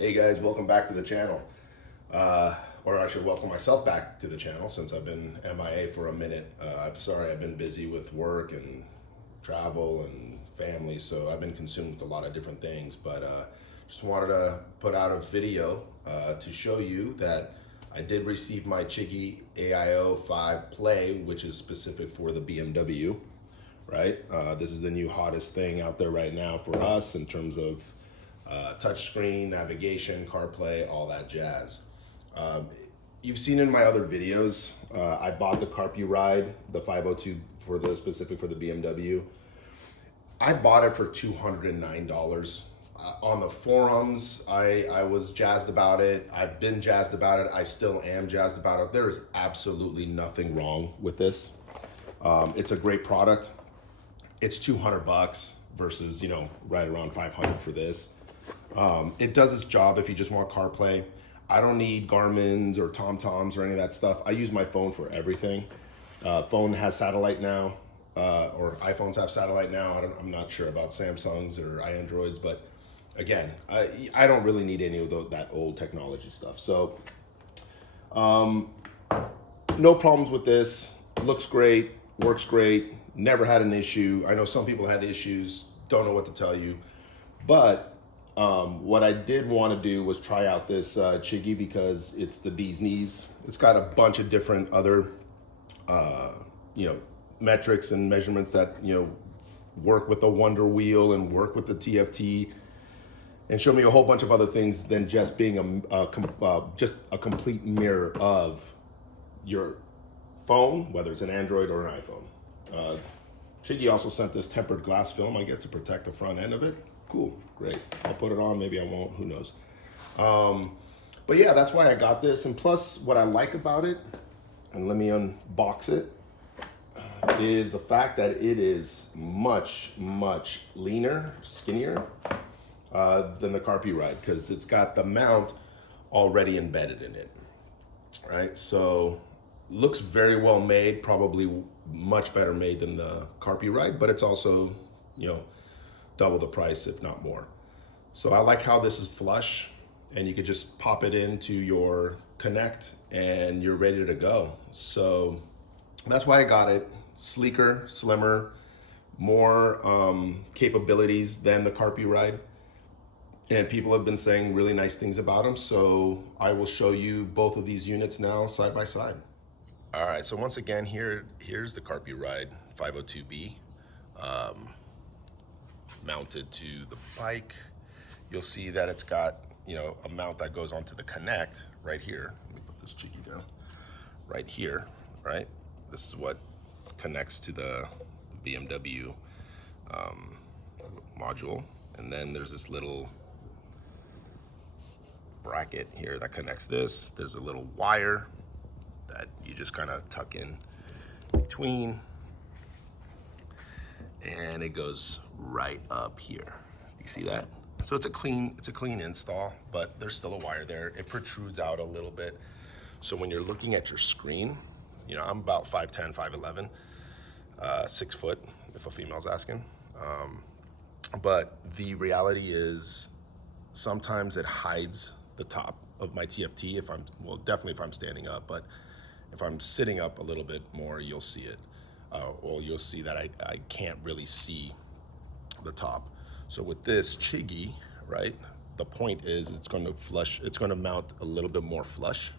Hey guys, welcome back to the channel. Or I should welcome myself back to the channel since I've been MIA for a minute. I'm sorry, I've been busy with work and travel and family, so I've been consumed with a lot of different things. But just wanted to put out a video to show you that I did receive my Chigee AIO-5 Play, which is specific for the BMW, right? This is the new hottest thing out there right now for us in terms of touchscreen, navigation, CarPlay, all that jazz. You've seen in my other videos, I bought the CarPuride, the 502 for the specific for the BMW. I bought it for $209. On the forums, I was jazzed about it. I've been jazzed about it. I still am jazzed about it. There is absolutely nothing wrong with this. It's a great product. It's 200 bucks versus, right around 500 for this. It does its job if you just want CarPlay. I don't need Garmin's or TomToms or any of that stuff. I use my phone for everything. Phone has satellite now, or iPhones have satellite now. I'm not sure about Samsungs or Androids, but again, I don't really need any of that old technology stuff. So, no problems with this. Looks great, works great, never had an issue. I know some people had issues, don't know what to tell you, but what I did want to do was try out this Chigee because it's the bee's knees. It's got a bunch of different other, metrics and measurements that, work with the Wonder Wheel and work with the TFT and show me a whole bunch of other things than just being just a complete mirror of your phone, whether it's an Android or an iPhone. Chigee also sent this tempered glass film, I guess, to protect the front end of it. Cool, great. I'll put it on, maybe I won't, who knows. But yeah, that's why I got this. And plus, what I like about it, and let me unbox it, is the fact that it is much, much leaner, skinnier than the CarPuride, because it's got the mount already embedded in it, right? So looks very well made, probably much better made than the CarPuride, but it's also, double the price, if not more. So I like how this is flush and you could just pop it into your Connect and you're ready to go. So that's why I got it. Sleeker, slimmer, more capabilities than the CarPuride. And people have been saying really nice things about them. So I will show you both of these units now side by side. All right, so once again, here's the CarPuride 502B. Mounted to the bike. You'll see that it's got, a mount that goes onto the Connect right here. Let me put this Chigee down. Right here, right? This is what connects to the BMW module. And then there's this little bracket here that connects this. There's a little wire that you just kind of tuck in between. And it goes right up here. You see that? So it's a clean install, but there's still a wire there. It protrudes out a little bit. So when you're looking at your screen, I'm about 5'10", 5'11", 6 foot, if a female's asking. But the reality is sometimes it hides the top of my TFT definitely if I'm standing up, but if I'm sitting up a little bit more, you'll see it. Well, you'll see that I can't really see the top. So with this Chigee, right, the point is it's going to mount a little bit more flush.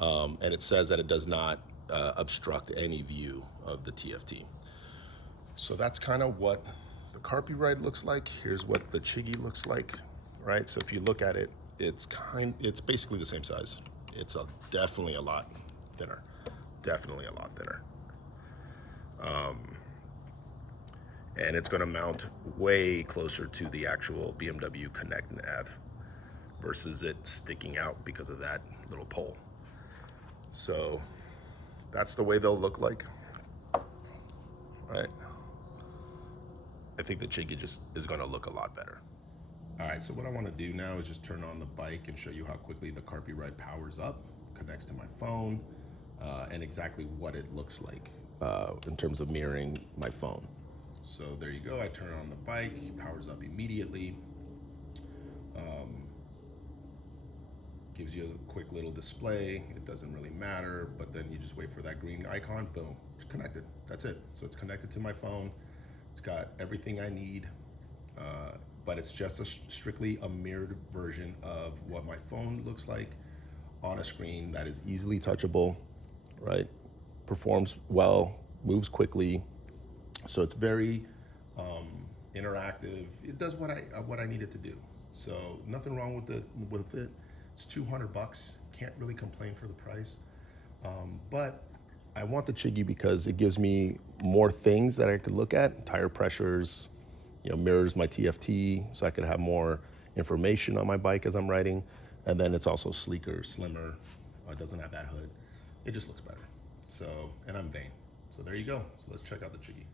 And it says that it does not obstruct any view of the TFT. So that's kind of what the CarPuride looks like. Here's what the Chigee looks like, right? So if you look at it, it's basically the same size. It's definitely a lot thinner, definitely a lot thinner. And it's going to mount way closer to the actual BMW Connect nav versus it sticking out because of that little pole. So that's the way they'll look like, right? I think the Chigee just is going to look a lot better. All right, so what I want to do now is just turn on the bike and show you how quickly the CarPuride powers up, connects to my phone, and exactly what it looks like in terms of mirroring my phone. So there you go, I turn on the bike, powers up immediately. gives you a quick little display. It doesn't really matter, but then you just wait for that green icon, boom, it's connected. That's it. So it's connected to my phone. It's got everything I need, but it's just strictly a mirrored version of what my phone looks like on a screen that is easily touchable, right? Performs well, moves quickly. So it's very interactive. It does what I need it to do. So nothing wrong with it. It's $200. Can't really complain for the price. But I want the Chigee because it gives me more things that I could look at. Tire pressures, mirrors my TFT, so I could have more information on my bike as I'm riding. And then it's also sleeker, slimmer. It doesn't have that hood. It just looks better. So, and I'm vain. So there you go. So let's check out the Chigee.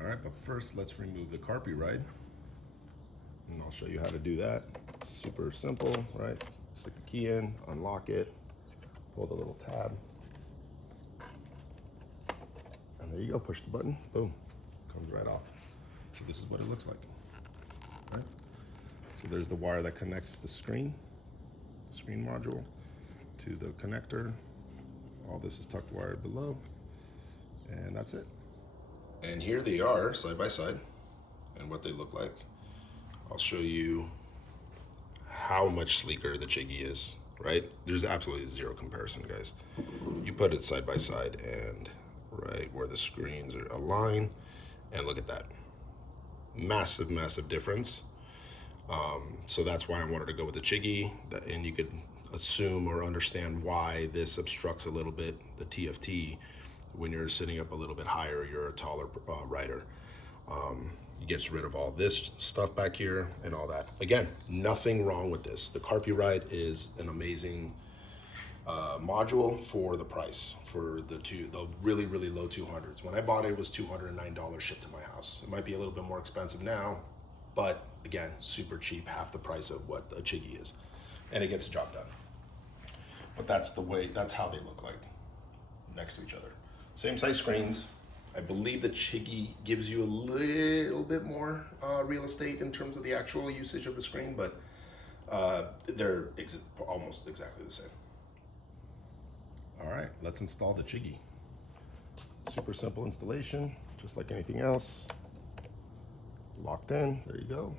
All right, but first let's remove the CarPuride. And I'll show you how to do that. Super simple, right? Stick the key in, unlock it, pull the little tab. And there you go, push the button, boom, comes right off. So this is what it looks like, right? So there's the wire that connects the screen module to the connector. All this is tucked wired below, and that's it. And here they are, side by side, and what they look like. I'll show you how much sleeker the Chigee is, right? There's absolutely zero comparison, guys. You put it side by side and right where the screens are aligned, and look at that. Massive, massive difference. So that's why I wanted to go with the Chigee, and you could assume or understand why this obstructs a little bit the TFT when you're sitting up a little bit higher, you're a taller rider. It gets rid of all this stuff back here and all that. Again, nothing wrong with this. The CarPuride is an amazing module for the price, for the really, really low 200s. When I bought it, it was $209 shipped to my house. It might be a little bit more expensive now, but again, super cheap, half the price of what a Chigee is. And it gets the job done. But that's how they look like next to each other. Same size screens. I believe the Chigee gives you a little bit more real estate in terms of the actual usage of the screen, but they're almost exactly the same. All right, let's install the Chigee. Super simple installation, just like anything else. Locked in, there you go.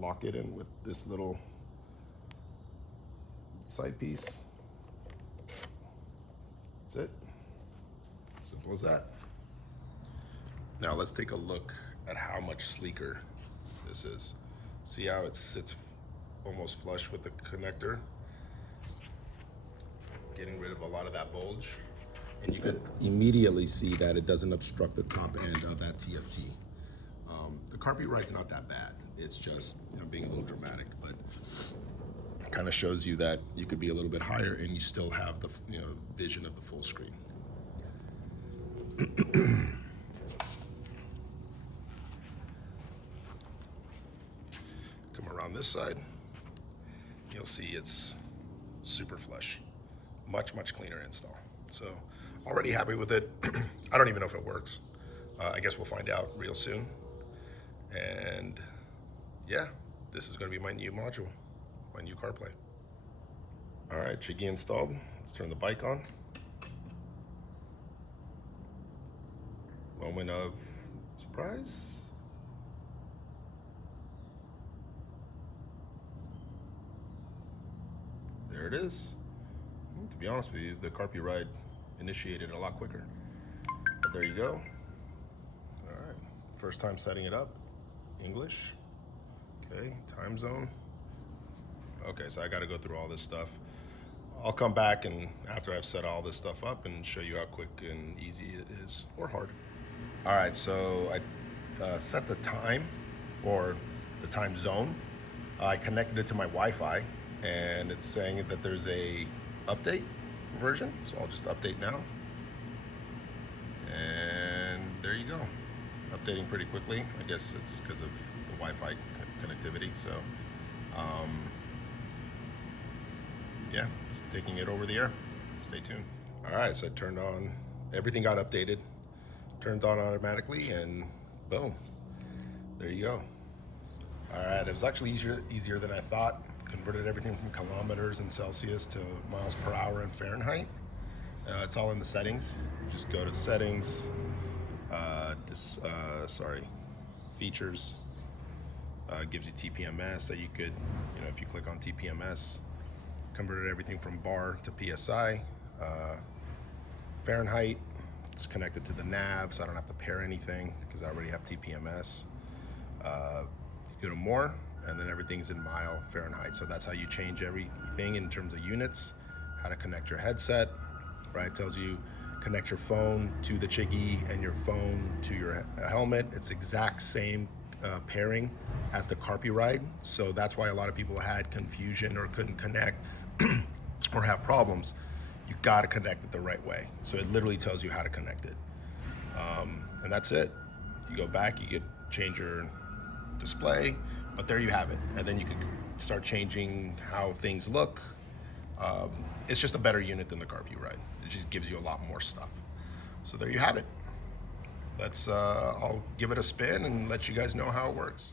Lock it in with this little side piece. That's it. Simple as that. Now let's take a look at how much sleeker this is. See how it sits almost flush with the connector? Getting rid of a lot of that bulge. And you could immediately see that it doesn't obstruct the top end of that TFT. The CarPuride's not that bad. It's just being a little dramatic, but it kind of shows you that you could be a little bit higher and you still have the vision of the full screen. Come around this side, you'll see it's super flush. Much, much cleaner install. So already happy with it. I don't even know if it works. I guess we'll find out real soon. And yeah, this is gonna be my new module, my new CarPlay. All right, Chigee installed. Let's turn the bike on. Moment of surprise. There it is. To be honest with you, the CarPuride initiated a lot quicker. But there you go. All right, first time setting it up. English. Okay, time zone. Okay, so I got to go through all this stuff. I'll come back and after I've set all this stuff up and show you how quick and easy it is, or hard. All right, so I set the time, or the time zone. I connected it to my Wi-Fi, and it's saying that there's a update version, so I'll just update now. And there you go. Updating pretty quickly. I guess it's because of the Wi-Fi connectivity, so yeah, it's taking it over the air. Stay tuned. All right, so I turned on, everything got updated, turned on automatically, and boom, there you go. All right, it was actually easier than I thought. converted everything from kilometers in Celsius to miles per hour in Fahrenheit. It's all in the settings. Just go to settings, features, gives you TPMS that you could, if you click on TPMS, converted everything from bar to PSI, Fahrenheit. It's connected to the nav, so I don't have to pair anything because I already have TPMS. You go to more, and then everything's in mile Fahrenheit. So that's how you change everything in terms of units, how to connect your headset, right? It tells you connect your phone to the Chigee and your phone to your helmet. It's exact same pairing as the CarPuride. So that's why a lot of people had confusion or couldn't connect or have problems. You gotta connect it the right way. So it literally tells you how to connect it. And that's it. You go back, you could change your display, but there you have it. And then you could start changing how things look. It's just a better unit than the CarPuride. It just gives you a lot more stuff. So there you have it. I'll give it a spin and let you guys know how it works.